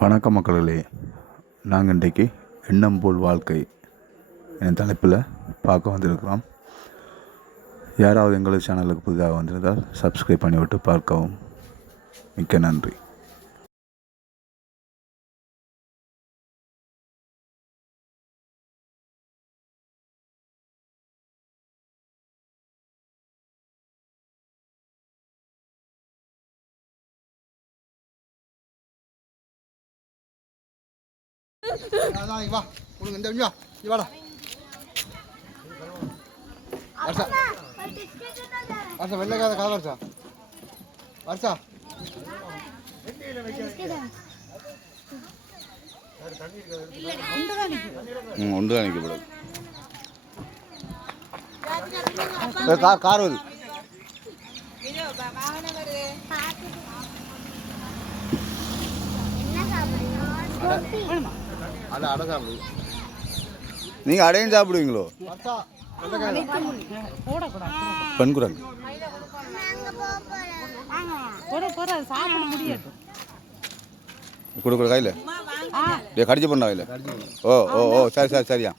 வணக்க மக்களே. நாங்கள் இன்றைக்கு எண்ணம் போல் வாழ்க்கை என் தலைப்பில் பார்க்க வந்திருக்கிறோம். யாராவது எங்களது சேனலுக்கு புதிதாக வந்திருந்தால் சப்ஸ்கிரைப் பண்ணிவிட்டு பார்க்கவும். மிக்க நன்றி. அதான் இங்க வா உனக்கு இந்த இங்க வா இங்க வாடா வருஷா வருஷா வெள்ளைக்காத கதை வருஷா வருஷா ம் நிற்கப்படாது கார் கார் வருது அட அட சாப்பிடு நீங்கள் அடையும் சாப்பிடுவீங்களோ? பெண் குரங்கு போற போற சாப்பிட முடியாது கொடு கொடு கையில்? டே கடிச்சு பண்ணா கையில். ஓ ஓ ஓ சரி சரி சரியா.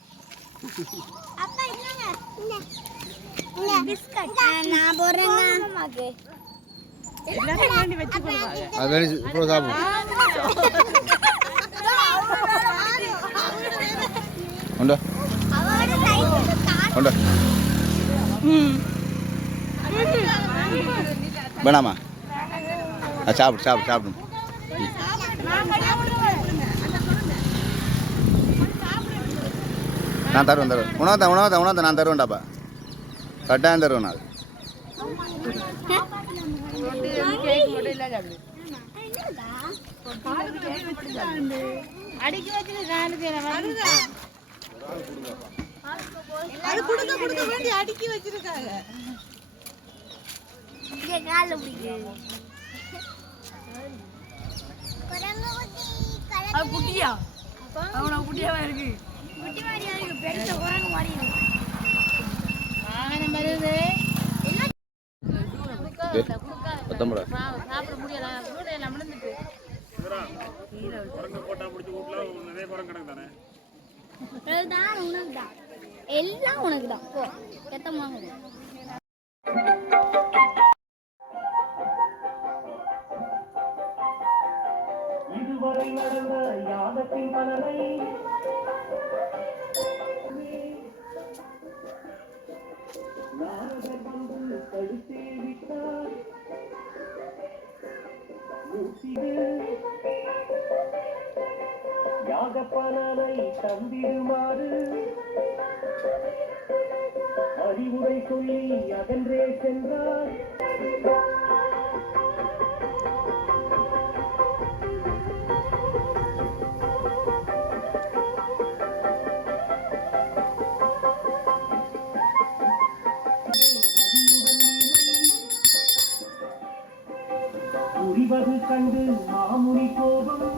அது வேணும் இப்போ சாப்பிடு உண்டா உண்டா வேணாமா ஆ சாப்பிடு சாப்பிடு சாப்பிடு நான் தருவேன் தருவேன் உணவு தான் உணவு தான் உணவு தான் நான் தருவேன்டாப்பா கட்டாயம் தருவேன் நான் அடிக்கி வச்சுட்டு அது கொடுக்க கொடுக்க வேண்டி அடுக்கி வச்சிருக்காங்க. அது குட்டியா? அவன குட்டியாவா இருக்கு? குட்டி மாதிரியா இருக்கு பெருசா குரங்கு மாதிரி இருக்கு. வாகனம் வருது. சாப்பிட முடியல விழுந்துட்டு இதுதான் உனக்கு தான். எல்லாம் உனக்கு தான். போ எத்தமாக இதுவரை நடந்த யாகத்தின் பலனை நாரதர் வந்து விட்டார். மூர்த்திகள் யாக தந்திடுமாறு. அறிவுரை சொல்லி அகன்றே சென்றார். புரிவது கண்டு மாமுனி கோபம்.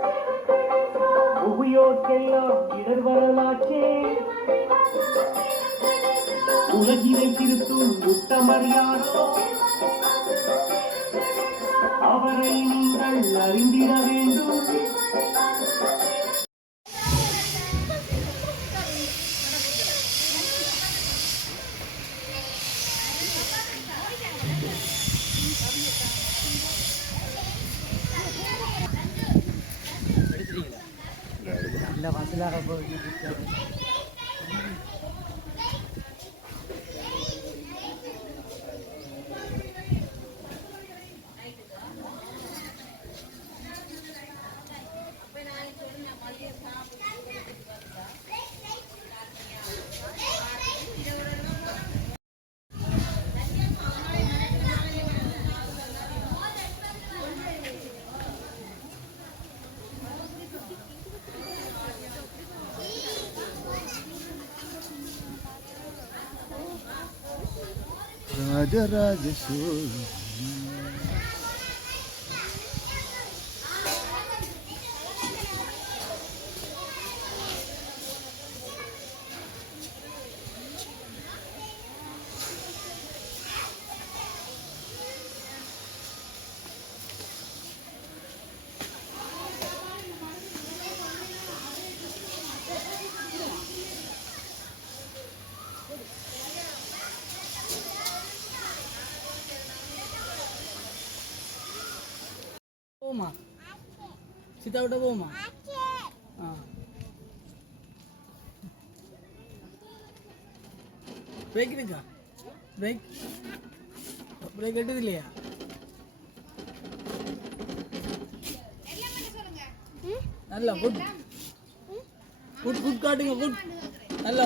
புவியோர்க்கெல்லாம் இடர் வரலாற்றே. உலகினை திருத்தும் உத்தமர் அவரை நீங்கள் அறிந்திட வேண்டும். Thank you. লেখাপড়া de rajesu சித்தா விட்ட போமா? ஆ. பிரேக் இருக்கா பிரேக் பிரேக் எட்டது இல்லையா நல்லா குட் குட் குட் காட்டுங்க குட் நல்லா.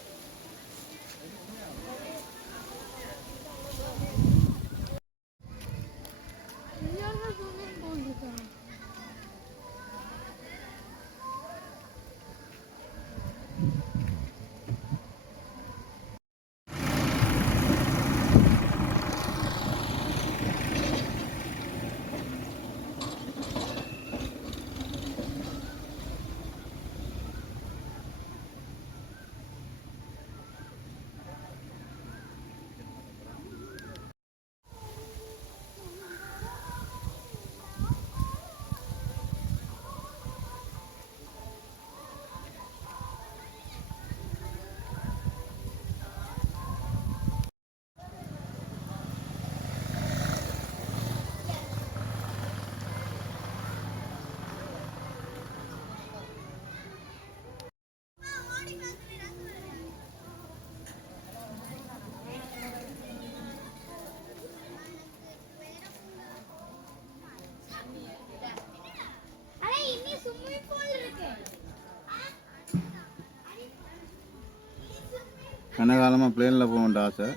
கனகாலமாக பிளேனில் போகணுன்ற ஆசை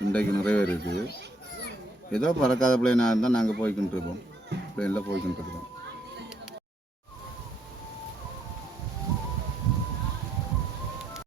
இன்றைக்கு நிறைவேறிருக்கு ஏதோ பறக்காத பிளேனாக இருந்தால் நாங்கள் போய்கிட்டு இருப்போம். பிளேனில் போய்கிட்டு இருக்கோம்